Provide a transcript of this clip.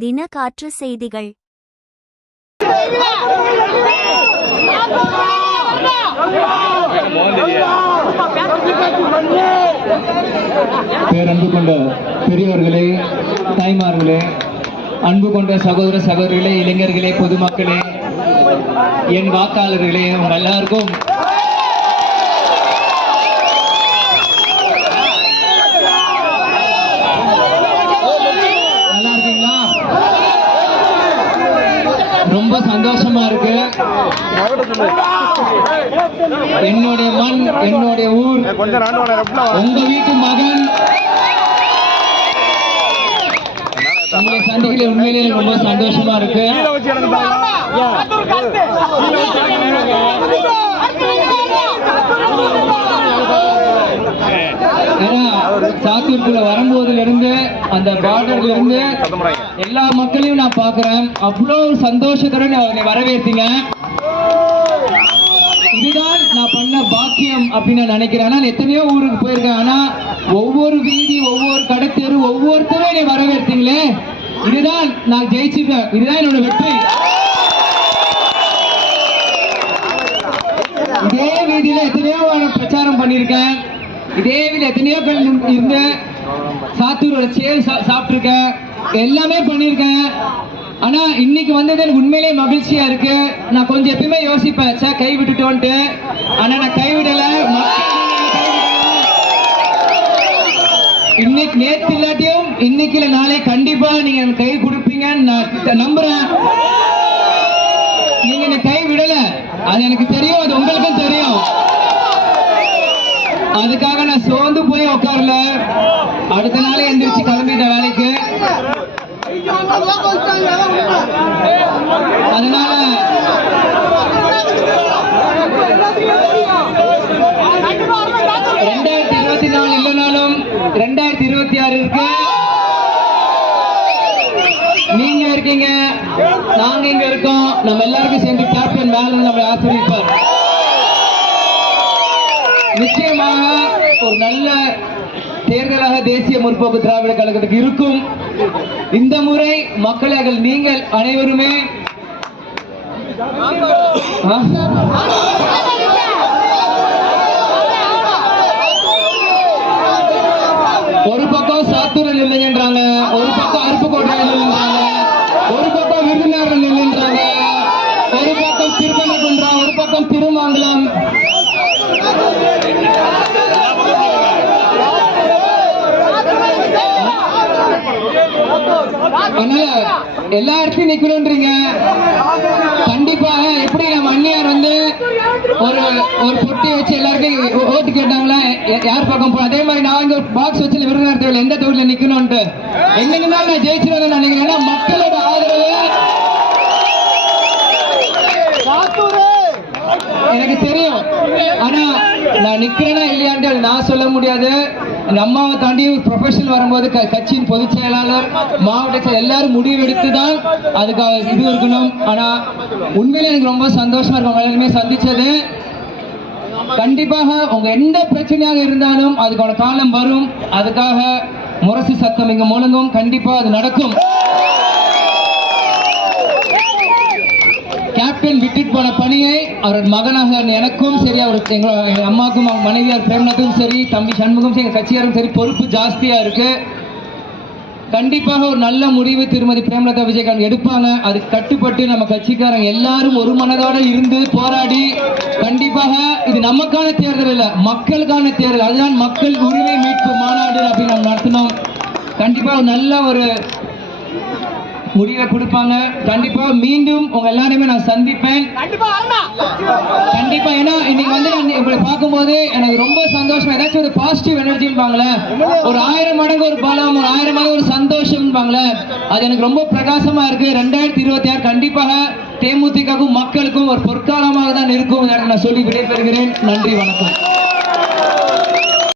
தின காற்று செய்திகள். பேரன்பு கொண்ட பெரியவர்களே, தாய்மார்களே, அன்பு கொண்ட சகோதர சகோதரிகளே, இளைஞர்களே, பொதுமக்களே, என் வாக்காளர்களே, உங்க எல்லாருக்கும் நல்லா இருக்கீங்களா? ரொம்ப சந்தோஷமா இருக்கு. என்னுடைய மண், என்னுடைய ஊர், உங்க வீட்டு மகன் உங்களை சந்திக்கல உண்மையிலே ரொம்ப சந்தோஷமா இருக்கு. சாத்தூருக்குள்ள வரும்போதுல இருந்து அந்த பார்டர்ல இருந்து எல்லா மக்களையும் நான் பாக்குறேன். அவ்வளவு சந்தோஷத்துடன் அவங்களை வரவேற்றீங்க. இதுதான் நான் பண்ண பாக்கியம் அப்படின்னு நான் நினைக்கிறேன். நான் எத்தனையோ ஊருக்கு போயிருக்கேன். ஆனா ஒவ்வொரு வீதி, ஒவ்வொரு கடத்தேரு, ஒவ்வொருத்தரும் என்னை வரவேற்றீங்களே, இதுதான் நான் ஜெயிச்சிருக்கேன். இதுதான் என்னோட வெற்றி. இதே வீதியில எத்தனையோ பிரச்சாரம் பண்ணியிருக்கேன். இதே வீதியில எத்தனையோ பேர் இருந்து சாத்தூரோட சேல் சாப்பிட்டுருக்கேன், எல்லாமே பண்ணியிருக்கேன். ஆனா இன்னைக்கு வந்தது எனக்கு உண்மையிலேயே மகிழ்ச்சியா இருக்கு. நான் கொஞ்சம் எப்பயுமே யோசிப்பேன், சார் கை விட்டுட்டோன்ட்டு. ஆனா நான் கைவிடல. இன்னைக்கு நேற்று இல்லாட்டியும் இன்னைக்கு இல்ல நாளை கண்டிப்பா நீங்க எனக்கு கை கொடுப்பீங்கன்னு நான் நம்புறேன். நீங்க என்ன கை விடல, அது எனக்கு தெரியும், அது உங்களுக்கும் தெரியும். அதுக்காக நான் சோர்ந்து போய் உட்காரல. அடுத்த நாளே எந்திரிச்சு கிளம்பிட்ட வேலைக்கு. அதனால 2024 இல்லைனாலும் 2026 இருக்கு. நீங்க இருக்கீங்க, நாங்க இங்க இருக்கோம். நம்ம எல்லாருக்கும் சேர்ந்து கேப்டன் மேல நம்மளை ஆசிரியப்பார். நிச்சயமாக ஒரு நல்ல தேர்தலாக தேசிய முற்போக்கு திராவிட கழகத்துக்கு இருக்கும். இந்த முறை மக்கள் நீங்கள் அனைவருமே ஒரு பக்கம் சாத்தூரில் இல்லைங்கன்றாங்க, ஒரு பக்கம் அருப்புக்கோட்டையில் இல்லைன்றாங்க, ஒரு பக்கம் விருதுநகரில் இல்லைன்றாங்க, ஒரு பக்கம் திருப்பனகுன்றம், ஒரு பக்கம் திருமங்கலம். எல்லா இடத்தையும் நிக்கணும்ன்றீங்க. கண்டிப்பாக எப்படி நம்ம அந்நியார் வந்து ஒரு பொட்டி வச்சு எல்லாருக்கும் ஓட்டு கேட்டாங்களா, யார் பக்கம் போ, அதே மாதிரி நான் இங்க பாக்ஸ் வச்சு விருதுநகர் எந்த தொகுதியில நிக்கணும்ட்டு என்னைக்கு நான் ஜெயிச்சிருவேன் நினைக்கிறேன். மக்களோட ஆதரவு எனக்கு தெரியும். ஆனா நான் நிக்கிறேன்னா இல்லையான்ட்டு நான் சொல்ல முடியாது. அம்மாவை தாண்டி ப்ரொஃபஷனல் வரும்போது கட்சியின் பொதுச் செயலாளர், மாவட்ட எல்லாரும் முடிவெடுத்து தான் அதுக்காக இது இருக்கணும். ஆனா உண்மையில எனக்கு ரொம்ப சந்தோஷமா இருக்கும் எல்லாருமே சந்திச்சது. கண்டிப்பாக உங்க எந்த பிரச்சனையாக இருந்தாலும் அதுக்கான காலம் வரும். அதுக்காக முரசு சத்தம் இங்க முழங்கும். கண்டிப்பா அது நடக்கும். கேப்டன் விட்டுட்டு போன பணியை அவர் மகனாக எனக்கும் சரி, அவர் எங்க அம்மாவுக்கும் அவங்க மனைவியார் பிரேமநாத்துக்கும் சரி, தம்பி சண்முகம் சரி, எங்க கட்சியாரும் சரி, பொறுப்பு ஜாஸ்தியா இருக்கு. கண்டிப்பாக ஒரு நல்ல முடிவு திருமதி பிரேமலதா விஜயகாந்த் எடுப்பாங்க. அதுக்கு கட்டுப்பட்டு நம்ம கட்சிக்காரங்க எல்லாரும் ஒரு மனதோட இருந்து போராடி, கண்டிப்பாக இது நமக்கான தேர்தல் இல்ல, மக்களுக்கான தேர்தல். அதுதான் மக்கள் உரிமை மீட்பு மாநாடு அப்படின்னு நம்ம நடத்தினோம். கண்டிப்பா நல்ல ஒரு முடிவை கொடுப்பாங்க. கண்டிப்பா மீண்டும் உங்க எல்லாருமே நான் சந்திப்பேன். கண்டிப்பா ஏன்னா இன்னைக்கு வந்து நான் உங்களை பார்க்கும்போது எனக்கு ரொம்ப சந்தோஷம். ஏதாச்சும் ஒரு பாசிட்டிவ் எனர்ஜின்பாங்களே, ஒரு 1000 மடங்கு ஒரு பலம், ஒரு 1000 மடங்கு ஒரு சந்தோஷம்பாங்களே, அது எனக்கு ரொம்ப பிரகாசமா இருக்கு. 2026 கண்டிப்பாக தேமுதிகவும் மக்களுக்கும் ஒரு பொற்காலமாக தான் இருக்கும். நான் சொல்லி விடைபெறுகிறேன். நன்றி, வணக்கம்.